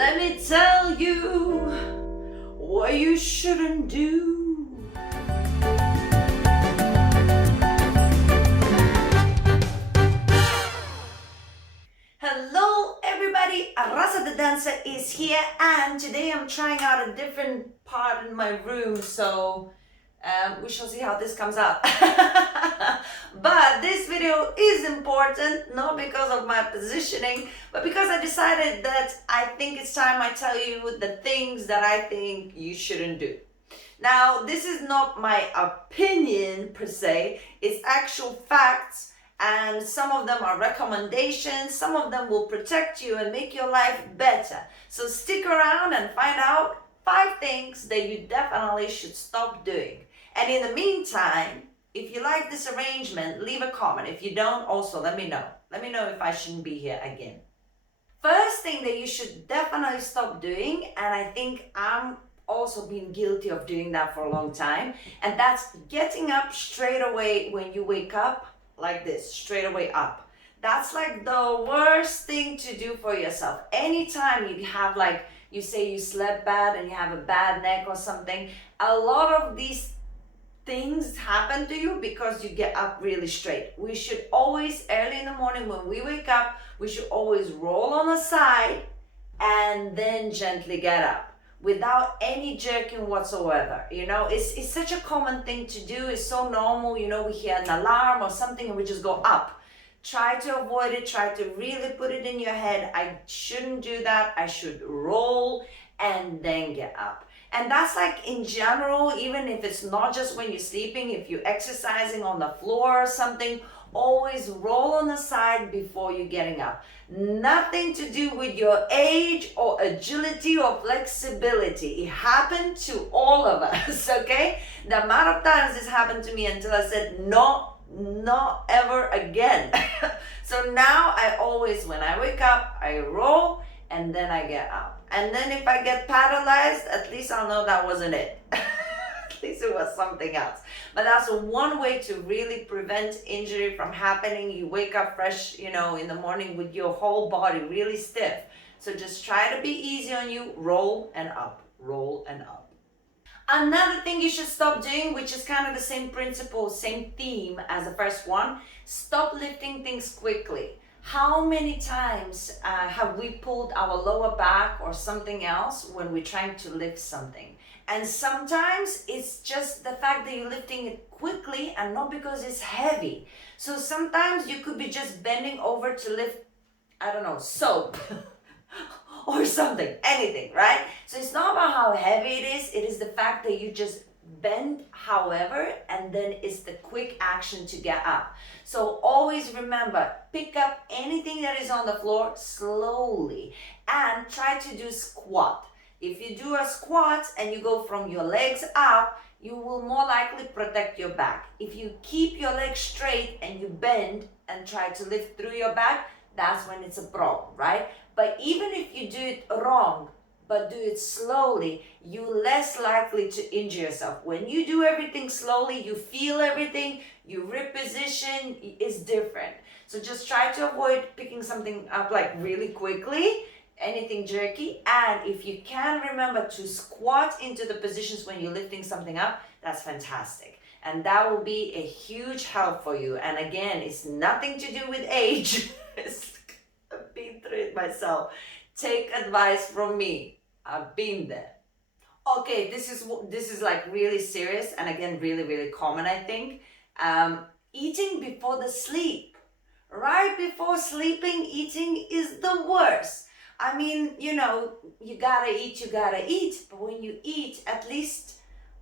Let me tell you what you shouldn't do. Hello everybody, Rasa the dancer is here, and today I'm trying out a different part in my room, so we shall see how this comes out. But this video is important, not because of my positioning, but because I decided that I think it's time I tell you the things that I think you shouldn't do. Now, this is not my opinion per se, it's actual facts, and some of them are recommendations, some of them will protect you and make your life better. So stick around and find out 5 things that you definitely should stop doing. And in the meantime, if you like this arrangement, leave a comment. If you don't, also let me know. Let me know if I shouldn't be here again. First thing that you should definitely stop doing, and I think I'm also been guilty of doing that for a long time, and that's getting up straight away when you wake up, like this, straight away up. That's like the worst thing to do for yourself. Anytime you have, like, you say you slept bad and you have a bad neck or something, a lot of these things happen to you because you get up really straight. We should always, early in the morning when we wake up, we should always roll on the side and then gently get up without any jerking whatsoever. You know, it's such a common thing to do. It's so normal. You know, we hear an alarm or something and we just go up. Try to avoid it. Try to really put it in your head, I shouldn't do that. I should roll and then get up. And that's like in general, even if it's not just when you're sleeping, if you're exercising on the floor or something, always roll on the side before you're getting up. Nothing to do with your age or agility or flexibility. It happened to all of us, okay? The amount of times this happened to me until I said, no, not ever again. So now I always, when I wake up, I roll and then I get up. And then if I get paralyzed, at least I'll know that wasn't it. At least it was something else. But that's one way to really prevent injury from happening. You wake up fresh, you know, in the morning with your whole body really stiff. So just try to be easy on you. Roll and up, roll and up. Another thing you should stop doing, which is kind of the same principle, same theme as the first one, stop lifting things quickly. How many times have we pulled our lower back or something else when we're trying to lift something? And sometimes it's just the fact that you're lifting it quickly and not because it's heavy. So sometimes you could be just bending over to lift, I don't know, soap or something, anything, right? So it's not about how heavy it is the fact that you just bend however, and then it's the quick action to get up. So always remember, pick up anything that is on the floor slowly and try to do squat. If you do a squat and you go from your legs up, you will more likely protect your back. If you keep your legs straight and you bend and try to lift through your back, that's when it's a problem, right? But even if you do it wrong, but do it slowly, you're less likely to injure yourself. When you do everything slowly, you feel everything, you reposition, it's different. So just try to avoid picking something up like really quickly, anything jerky. And if you can remember to squat into the positions when you're lifting something up, that's fantastic. And that will be a huge help for you. And again, it's nothing to do with age. I've been through it myself. Take advice from me. I've been there. Okay, this is like really serious, and again, really common, I think. Eating before the sleep. Right before sleeping, eating is the worst. I mean, you know, you gotta eat, but when you eat, at least,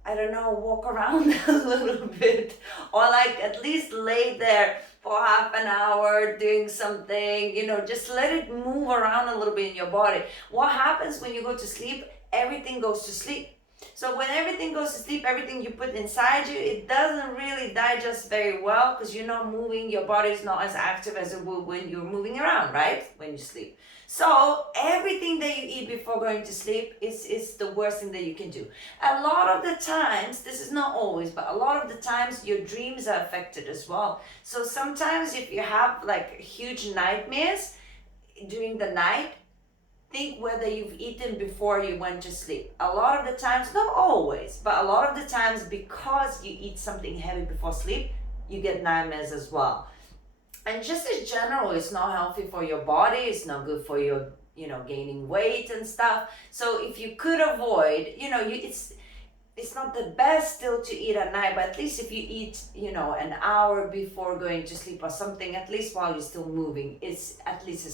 I don't know, walk around a little bit, or like at least lay there for half an hour doing something, you know, just let it move around a little bit in your body. What happens when you go to sleep? Everything goes to sleep. So when everything goes to sleep, everything you put inside you, it doesn't really digest very well because you're not moving, your body is not as active as it would when you're moving around, right? When you sleep. So everything that you eat before going to sleep is the worst thing that you can do. A lot of the times, this is not always, but a lot of the times your dreams are affected as well. So sometimes if you have like huge nightmares during the night, think whether you've eaten before you went to sleep. A lot of the times, not always, but a lot of the times, because you eat something heavy before sleep, you get nightmares as well. And just as general, it's not healthy for your body, it's not good for your, gaining weight and stuff. So if you could avoid, it's not the best still to eat at night, but at least if you eat, an hour before going to sleep or something, at least while you're still moving, it's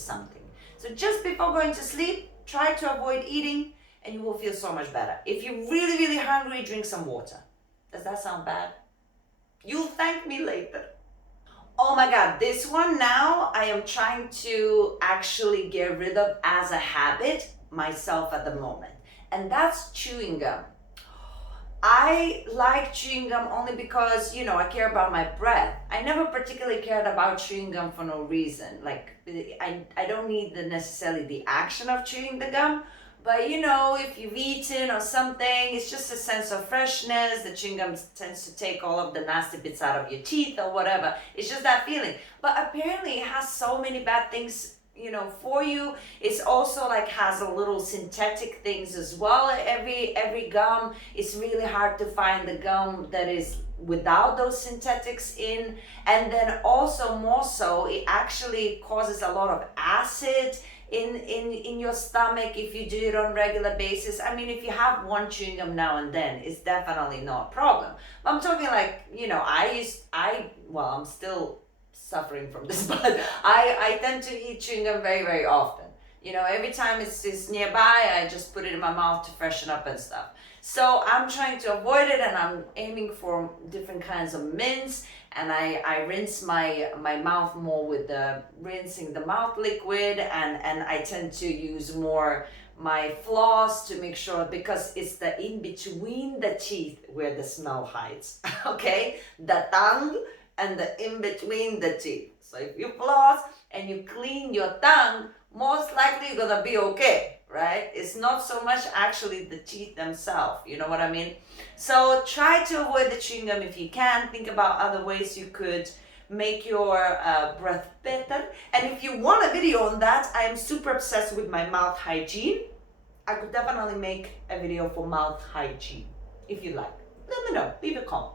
something. So just before going to sleep, try to avoid eating and you will feel so much better. If you're really, really hungry, drink some water. Does that sound bad? You'll thank me later. Oh my God, this one now I am trying to actually get rid of as a habit myself at the moment. And that's chewing gum. I like chewing gum only because, I care about my breath. I never particularly cared about chewing gum for no reason. Like, I don't need necessarily the action of chewing the gum, but if you've eaten or something, it's just a sense of freshness. The chewing gum tends to take all of the nasty bits out of your teeth or whatever. It's just that feeling. But apparently it has so many bad things for you. It's also like has a little synthetic things as well. Every gum, it's really hard to find the gum that is without those synthetics in. And then also more so, it actually causes a lot of acid in your stomach if you do it on regular basis. I mean, if you have one chewing gum now and then, it's definitely not a problem. But I'm talking like, I'm still suffering from this, but I tend to eat chewing gum very, very often. Every time it's nearby, I just put it in my mouth to freshen up and stuff. So I'm trying to avoid it, and I'm aiming for different kinds of mints, and I rinse my mouth more with the rinsing the mouth liquid, and I tend to use more my floss to make sure, because it's the in between the teeth where the smell hides. Okay, the tongue and the in between the teeth. So if you floss and you clean your tongue, most likely you're gonna be okay, right? It's not so much actually the teeth themselves, you know what I mean? So try to avoid the chewing gum if you can. Think about other ways you could make your breath better. And if you want a video on that, I am super obsessed with my mouth hygiene. I could definitely make a video for mouth hygiene if you like. Let me know, leave a comment.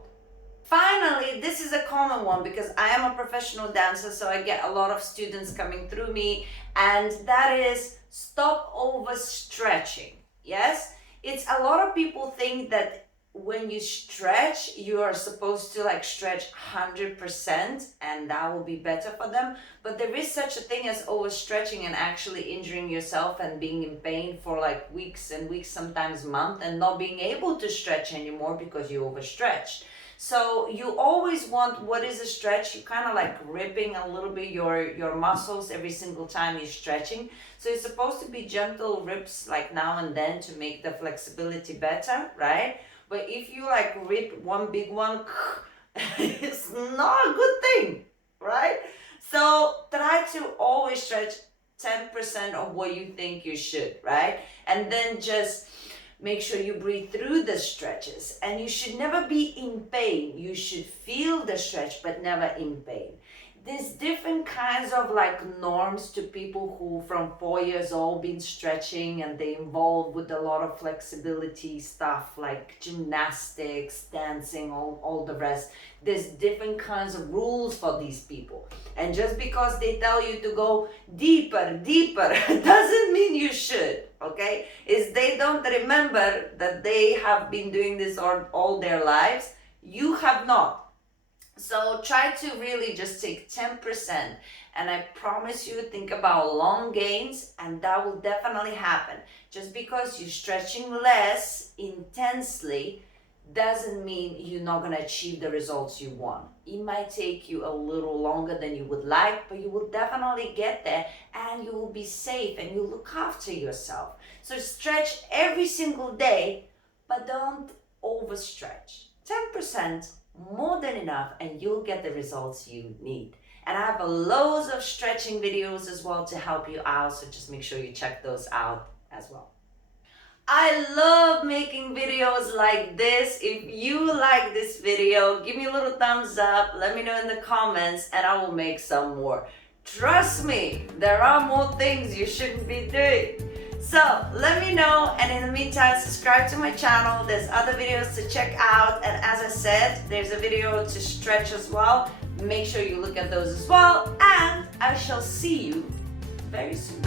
Finally, this is a common one because I am a professional dancer, so I get a lot of students coming through me, and that is stop overstretching. Yes? It's a lot of people think that when you stretch, you are supposed to stretch 100% and that will be better for them. But there is such a thing as overstretching and actually injuring yourself and being in pain for weeks and weeks, sometimes months, and not being able to stretch anymore because you overstretched. So you always want, what is a stretch? You kind of ripping a little bit your muscles every single time you're stretching. So it's supposed to be gentle rips now and then to make the flexibility better, right? But if you rip one big one, it's not a good thing, right? So try to always stretch 10% of what you think you should, right? And then just make sure you breathe through the stretches, and you should never be in pain. You should feel the stretch, but never in pain. There's different kinds of norms to people who from 4 years old been stretching, and they involved with a lot of flexibility stuff like gymnastics, dancing, all the rest. There's different kinds of rules for these people. And just because they tell you to go deeper, doesn't mean you should, okay? Is they don't remember that they have been doing this all their lives. You have not. So try to really just take 10%, and I promise you, think about long gains, and that will definitely happen. Just because you're stretching less intensely doesn't mean you're not going to achieve the results you want. It might take you a little longer than you would like, but you will definitely get there, and you will be safe, and you look after yourself. So stretch every single day, but don't overstretch. 10%, more than enough, and you'll get the results you need. And I have loads of stretching videos as well to help you out, so just make sure you check those out as well. I love making videos like this. If you like this video, give me a little thumbs up, let me know in the comments, and I will make some more. Trust me, there are more things you shouldn't be doing. So let me know, and in the meantime, subscribe to my channel. There's other videos to check out, and as I said, there's a video to stretch as well. Make sure you look at those as well, and I shall see you very soon.